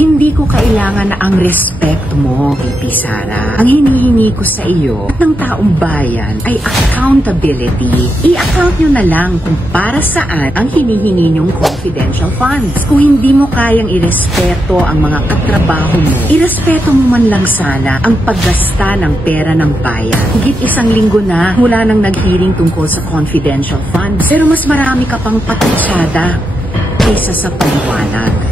Hindi ko kailangan na ang respeto mo, VP Sara. Ang hinihingi ko sa iyo ng taong bayan ay accountability. I-account nyo na lang kung para saan ang hinihingi nyong confidential funds. Kung hindi mo kayang irespeto ang mga katrabaho mo, irespeto mo man lang sana ang paggasta ng pera ng bayan. Higit 1 linggo na mula nang nag-hearing tungkol sa confidential funds. Pero mas marami ka pang patutsada kaysa sa paliwanag.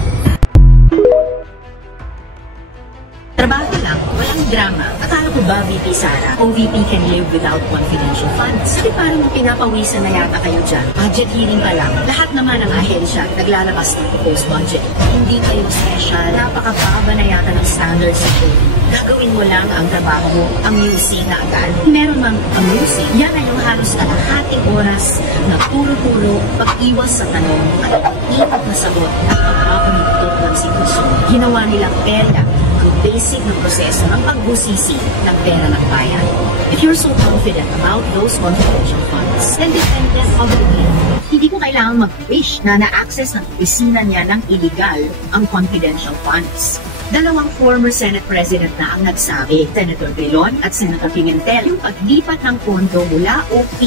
Trabaho lang, walang drama. Akala ko ba, VP Sara, kung VP can live without confidential funds? Kasi parang pinapawisan na yata kayo dyan. Budget hearing pa lang. Lahat naman ng ahensya naglalabas ng proposed budget. Hindi kayo special. Napakababa na yata ng standards sa show. Gagawin mo lang ang trabaho mo, amusing na agad. Meron mang amusing, yan ay yung halos kalahating oras na puro-puro pag-iwas sa tanong at ikot na sagot at pagkakamutot ng sitwasyon. Ginawa nilang perya ang basic na proseso ng pagbusisi ng pera ng bayan. If you're so confident about those confidential funds, then defend them publicly. Hindi ko kailangan mag-wish na na-access ng opisina niya ng illegal ang confidential funds. 2 former Senate President na ang nagsabi, Senator Drilon at Senator Pimentel, yung paglipat ng pondo mula OP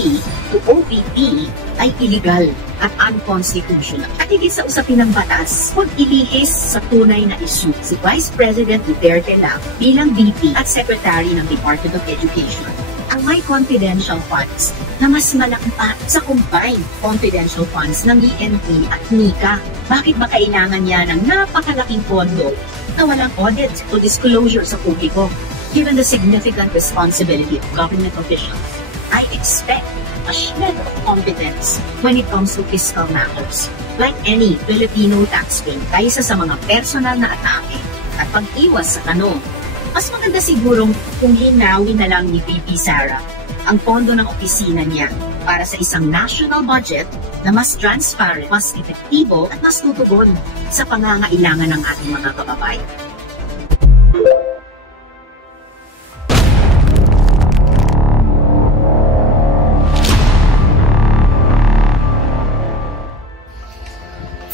to OPP ay illegal at unconstitutional. At higit sa usapin ng batas, huwag ilihis sa tunay na issue si Vice President Duterte lang bilang VP at Secretary ng Department of Education ang may confidential funds na mas malaki pa sa combined confidential funds ng BNP at NICA. Bakit ba kailangan niya ng napakalaking pondo na walang audit o disclosure sa publiko? Given the significant responsibility of government officials, I expect a shred of competence when it comes to fiscal matters. Like any Filipino taxpayer, kaysa sa mga personal na atake at pag-iwas sa tanong, mas maganda sigurong kung hinawin na lang ni VP Sara ang pondo ng opisina niya para sa isang national budget na mas transparent, mas epektibo at mas tutugon sa pangangailangan ng ating mga kababayan.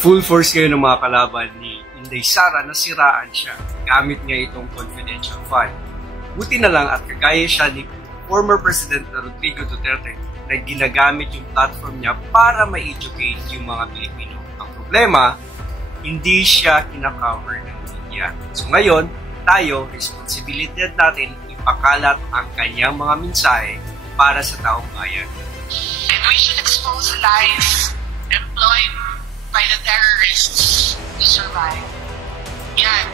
Full force kayo ng mga kalaban ni Inday Sara na siraan siya gamit niya itong confidential fund. Buti na lang at kagaya siya ni former President Rodrigo Duterte na ginagamit yung platform niya para ma-educate yung mga Pilipino. Ang problema, hindi siya kinakover ng media. So ngayon, tayo, responsibility natin ipakalat ang kanyang mga mensahe para sa taong bayan. And we should expose lies employed by the terrorists to survive. Yan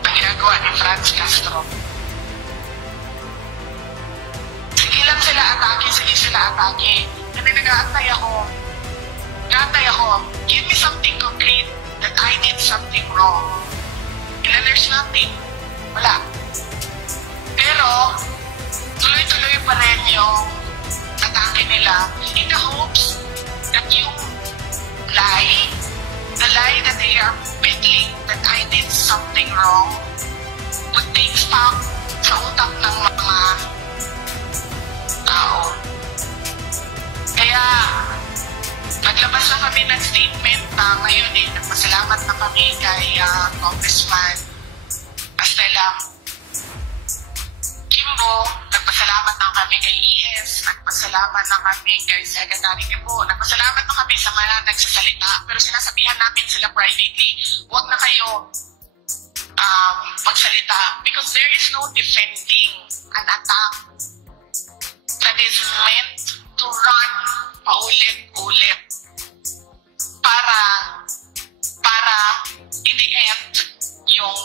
ang ginagawa ni Franz Castro. Sige lang sila atake, sige sila atake. Kasi nag-aantay ako. Give me something concrete that I did something wrong. And then there's nothing. Wala. Pero, tuloy-tuloy pa rin yung atake nila in the hopes that yung the lie that they are peddling that I did something wrong would take stock sa utak ng mga tao. Kaya, naglabas na kami ng statement ngayon nagpasalamat na kami kay Congressman Castella Kimbo, nagpasalamat na kami kay ES, nagpasalamat na kami kay Secretary Kimbo, nagpasalamat na kami sa mga nagsasalita, pero sinasabihan namin sila privately, huwag na kayo magsalita because there is no defending an attack that is meant to run paulit-ulit para in the end yung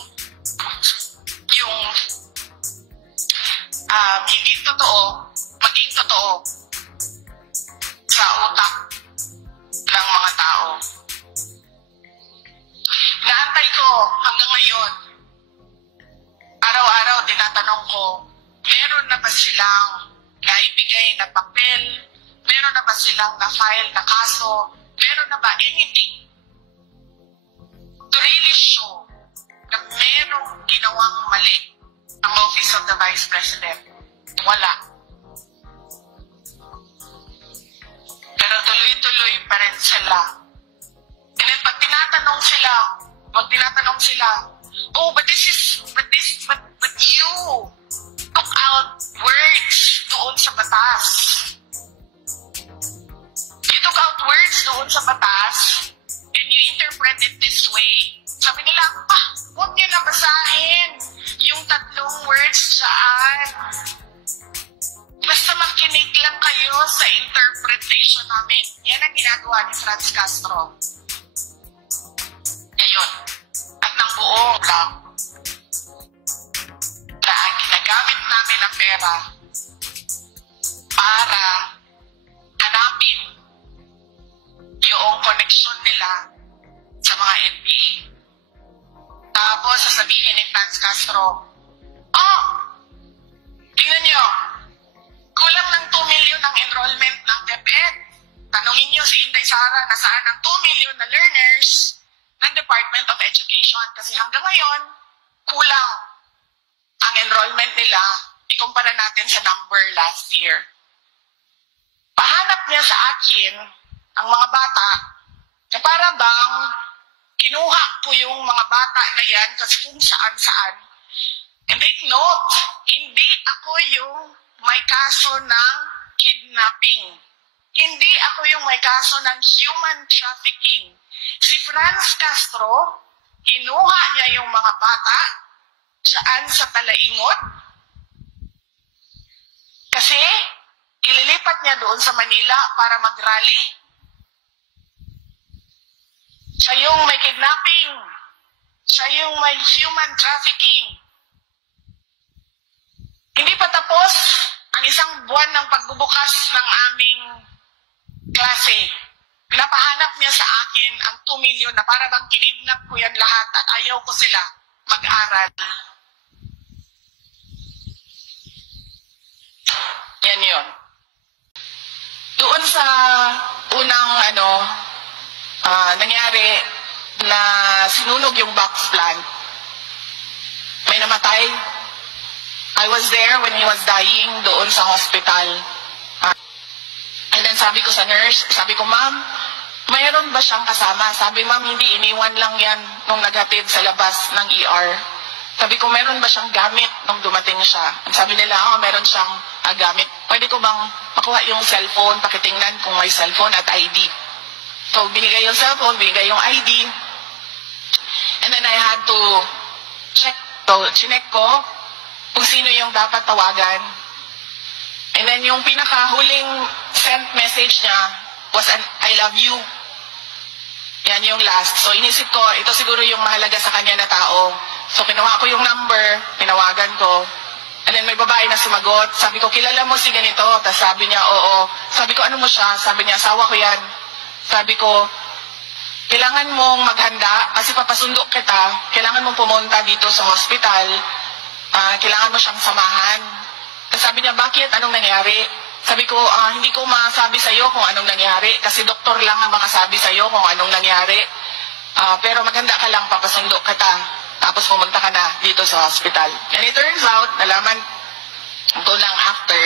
hindi totoo maging totoo sa utak ng mga tao. Naantay ko hanggang ngayon, araw-araw tinatanong ko, meron na ba silang naibigay na papel? Meron na ba silang na-file na kaso? Meron na ba anything to really show na merong ginawang mali ang Office of the Vice President? Wala. Pero tuloy-tuloy pa rin sila. And then pag tinatanong sila, wag tinatanong sila, oh, but you took out words doon sa batas. You took out words doon sa batas and you interpret it this way. Sabi nila, huwag niyo na basahin yung 3 words dyan. Basta makinig lang kayo sa interpretation namin. Yan ang ginagawa ni Franz Castro. Ngayon, at ng buong lang, na ginagamit namin ang pera para hanapin yung connection nila sa mga NPA. Tapos, sasabihin ni Franz Castro, tingnan nyo, kulang ng 2 million ang enrollment ng DepEd. Tanungin nyo si Inday Sara nasaan ang 2 million na learners ng Department of Education. Kasi hanggang ngayon, kulang ang enrollment nila. Ikumpara natin sa number last year. Pahanap niya sa akin ang mga bata na para bang kinuha ko yung mga bata na yan kasi kung saan-saan. And take note, hindi ako yung may kaso ng kidnapping. Hindi ako yung may kaso ng human trafficking. Si Franz Castro, kinuha niya yung mga bata dyan sa Talaingod kasi ililipat niya doon sa Manila para mag-rally. Siya yung may kidnapping. Siya yung may human trafficking. Hindi pa tapos ang isang buwan ng pagbubukas ng aming klase. Pinapahanap niya sa akin ang 2 million na para bang kinidnap ko yan lahat at ayaw ko sila mag-aral. Yan yun. Doon sa unang nangyari na sinunog yung box plant, may namatay. I was there when he was dying doon sa hospital. And then sabi ko sa nurse, sabi ko, ma'am, mayroon ba siyang kasama? Sabi, ma'am, hindi, iniwan lang yan nung naghatid sa labas ng ER. Sabi ko, meron ba siyang gamit nung dumating siya? Sabi nila, meron siyang gamit. Pwede ko bang makuha yung cellphone, pakitingnan kung may cellphone at ID? So, binigay yung cellphone, binigay yung ID. And then I had to chinek ko kung sino yung dapat tawagan. And then yung pinakahuling sent message niya was an I love you. Yan yung last. So inisip ko, ito siguro yung mahalaga sa kanya na tao. So kinuha ko yung number, tinawagan ko. And then may babae na sumagot. Sabi ko, kilala mo si ganito? Tapos sabi niya, oo. Sabi ko, ano mo siya? Sabi niya, asawa ko yan. Sabi ko, kailangan mong maghanda kasi papasundok kita. Kailangan mong pumunta dito sa hospital. Kailangan mo siyang samahan. Tapos sabi niya, bakit? Anong nangyari? Sabi ko, hindi ko masabi sa'yo kung anong nangyari kasi doktor lang ang makasabi sa'yo kung anong nangyari. Pero maghanda ka lang, papasundok kita. Tapos pumunta ka na dito sa hospital. And it turns out, nalaman ko lang after,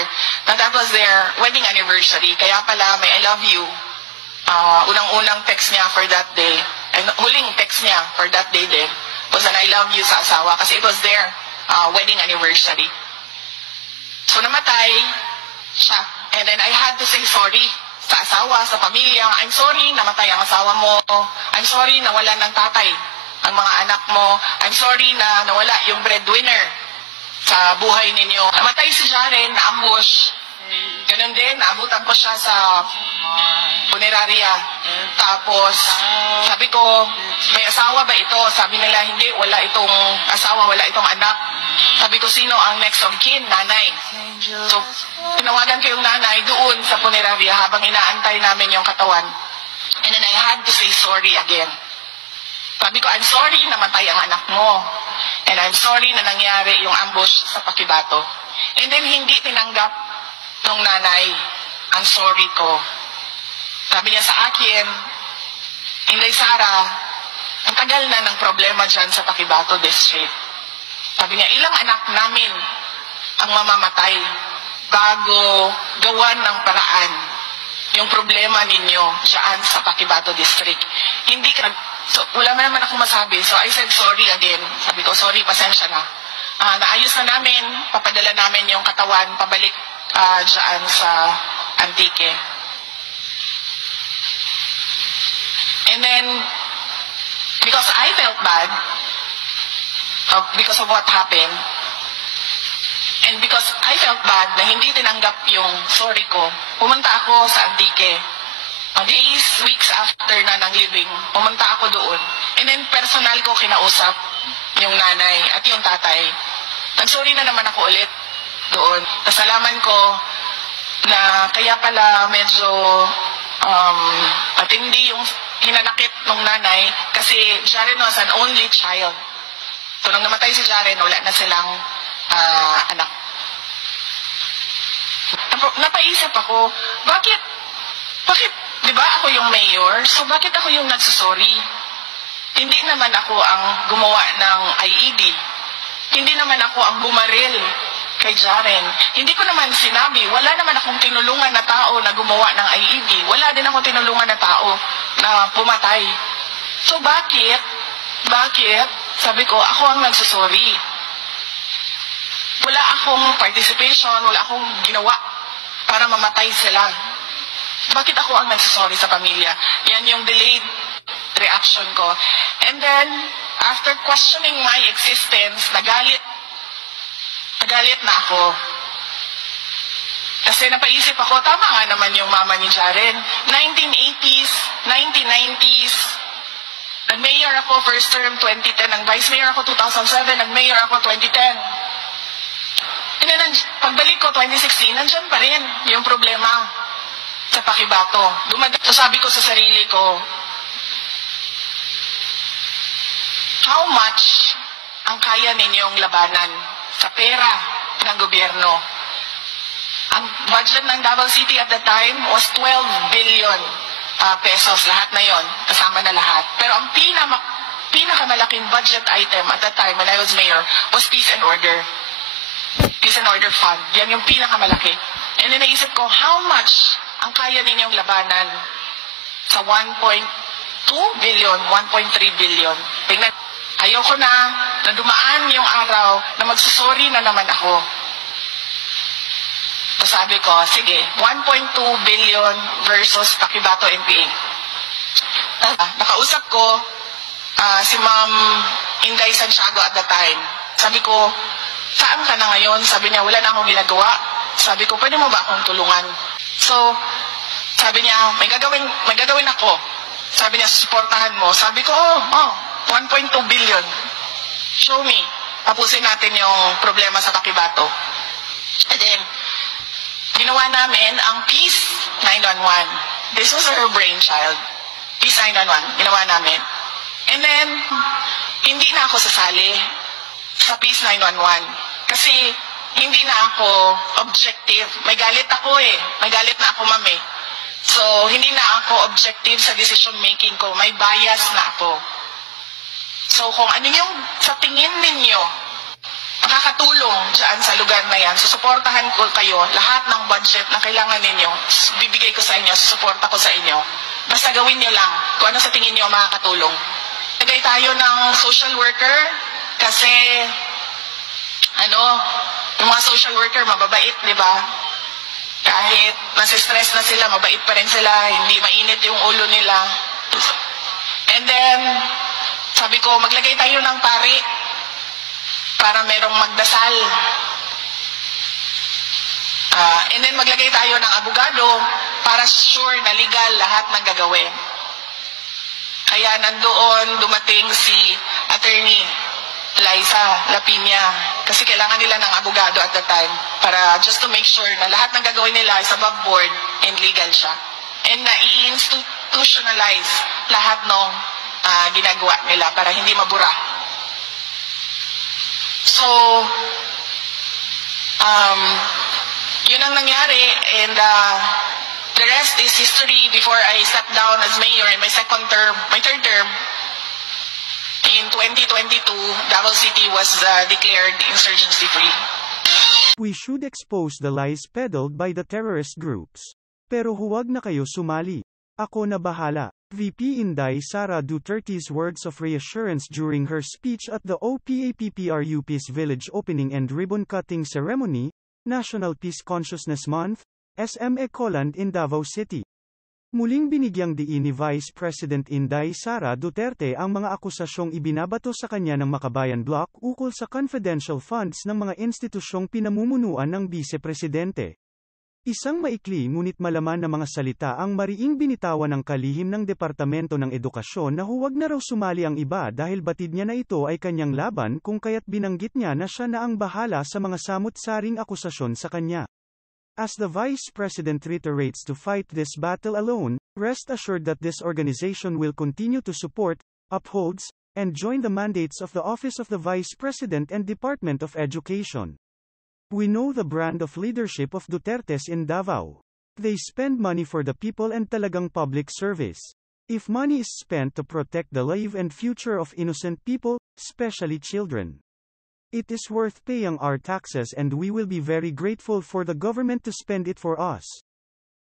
that was their wedding anniversary. Kaya pala, may I love you. Unang-unang text niya for that day, and huling text niya for that day din, was an I love you sa asawa kasi it was their wedding anniversary. So namatay siya. And then I had to say sorry sa asawa, sa pamilya. I'm sorry, namatay ang asawa mo. I'm sorry, nawala ng tatay ang mga anak mo. I'm sorry na nawala yung breadwinner sa buhay ninyo. Namatay si Jaren, na-ambush. Ganun din, naabutan ko siya sa funeraria. Tapos, sabi ko, may asawa ba ito? Sabi nila, hindi, wala itong asawa, wala itong anak. Sabi ko, sino ang next of kin? Nanay. So, tinawagan ko yung nanay doon sa funeraria habang inaantay namin yung katawan. And then I had to say sorry again. Sabi ko, I'm sorry namatay ang anak mo. And I'm sorry na nangyari yung ambush sa Pakibato. And then hindi tinanggap nung nanay ang sorry ko. Sabi niya sa akin, Inday Sara, ang tagal na ng problema dyan sa Pakibato District. Sabi niya, ilang anak namin ang mamamatay bago gawan ng paraan yung problema ninyo dyan sa Pakibato District. Hindi ka So, wala naman ako masabi. So, I said sorry again. Sabi ko, sorry, pasensya na. Naayos na namin, papadala namin yung katawan pabalik dyan sa Antique. And then, because I felt bad, because of what happened, and because I felt bad na hindi tinanggap yung sorry ko, pumunta ako sa Antique. Days, weeks after na ng living, pumunta ako doon. And then personal ko kinausap yung nanay at yung tatay. Nag-sorry na naman ako ulit doon. Kasalaman ko na kaya pala medyo matindi yung hinanakit ng nanay kasi Jaren was an only child. So nang namatay si Jaren, wala na silang anak. Napaisip ako, bakit, di ba ako yung mayor? So bakit ako yung nagsusorry? Hindi naman ako ang gumawa ng IED. Hindi naman ako ang bumaril kay Jaren. Hindi ko naman sinabi, wala naman akong tinulungan na tao na gumawa ng IED. Wala din akong tinulungan na tao na pumatay. So bakit? Sabi ko, ako ang nagsusorry. Wala akong participation, wala akong ginawa para mamatay sila. Bakit ako ang nagsusorry sa pamilya? Yan yung delayed reaction ko. And then, after questioning my existence, nagalit na ako. Kasi napaisip ako, tama nga naman yung mama ni Jaren. 1980s, 1990s, nag-mayor ako first term 2010, nag-vice mayor ako 2007, nag-mayor ako 2010. And then, pagbalik ko 2016, nandyan pa rin yung problema sa Pakibato. So sabi ko sa sarili ko, how much ang kaya ninyong labanan sa pera ng gobyerno? Ang budget ng Davao City at the time was 12 billion pesos, lahat na yon, kasama na lahat. Pero ang pinakamalaking budget item at that time when I was mayor was Peace and Order. Peace and Order Fund. Yan yung pinakamalaki. And then naisip ko, how much ang kaya ninyong labanan sa 1.2 billion, 1.3 billion? Tingnan, ayoko na dumaan yung araw na magsusori na naman ako. So sabi ko, sige, 1.2 billion versus Pakibato NPA. Nakausap ko si Ma'am Inday Santiago at the time. Sabi ko, saan ka na ngayon? Sabi niya, wala na akong ginagawa. Sabi ko, pwede mo ba akong tulungan? So, sabi niya, may gagawin ako. Sabi niya, susuportahan mo. Sabi ko, 1.2 billion. Show me. Tapusin natin yung problema sa Pakibato. And then, ginawa namin ang Peace 911. This was her brainchild. Peace 911. Ginawa namin. And then, hindi na ako sasali sa Peace 911. Kasi, hindi na ako objective. May galit ako eh. May galit na ako, ma'am eh. So, hindi na ako objective sa decision making ko. May bias na ako. So, kung ano yung sa tingin ninyo, makakatulong dyan sa lugar na yan, susuportahan ko kayo, lahat ng budget na kailangan ninyo, bibigay ko sa inyo, susuporta ko sa inyo. Basta gawin nyo lang kung ano sa tingin nyo makakatulong. Nagay tayo ng social worker kasi, yung mga social worker, mababait, di ba? Kahit nasistress na sila, mabait pa rin sila, hindi mainit yung ulo nila. And then, sabi ko, maglagay tayo ng pari para merong magdasal. And then maglagay tayo ng abogado para sure na legal lahat ng gagawin. Kaya nandoon dumating si Attorney Liza Lapina kasi kailangan nila ng abogado at the time para just to make sure na lahat ng gagawin nila is above board and legal siya. And na i-institutionalize lahat ng ginagawa nila para hindi mabura. So, yun ang nangyari and the rest is history. Before I stepped down as mayor in my third term, in 2022, Davao City was declared insurgency-free. We should expose the lies peddled by the terrorist groups. Pero huwag na kayo sumali. Ako na bahala. VP Inday Sara Duterte's words of reassurance during her speech at the OPAPPRU Peace Village opening and ribbon-cutting ceremony, National Peace Consciousness Month, SM Ecoland in Davao City. Muling binigyang diin ni Vice President Inday Sara Duterte ang mga akusasyong ibinabato sa kanya ng Makabayan Bloc ukol sa confidential funds ng mga institusyong pinamumunuan ng Vice Presidente. Isang maikli ngunit malaman na mga salita ang mariing binitawan ng kalihim ng Departamento ng Edukasyon na huwag na raw sumali ang iba dahil batid niya na ito ay kanyang laban kung kaya't binanggit niya na siya na ang bahala sa mga samut-saring akusasyon sa kanya. As the Vice President reiterates to fight this battle alone, rest assured that this organization will continue to support, upholds, and join the mandates of the Office of the Vice President and Department of Education. We know the brand of leadership of Dutertes in Davao. They spend money for the people and talagang public service. If money is spent to protect the life and future of innocent people, especially children, it is worth paying our taxes and we will be very grateful for the government to spend it for us.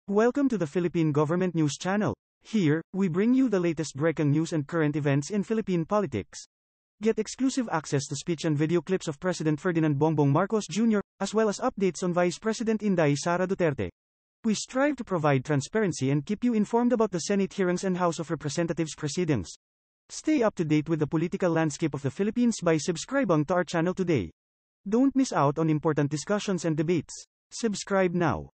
Welcome to the Philippine Government News Channel. Here, we bring you the latest breaking news and current events in Philippine politics. Get exclusive access to speech and video clips of President Ferdinand Bongbong Marcos Jr., as well as updates on Vice President Inday Sara Duterte. We strive to provide transparency and keep you informed about the Senate hearings and House of Representatives proceedings. Stay up to date with the political landscape of the Philippines by subscribing to our channel today. Don't miss out on important discussions and debates. Subscribe now.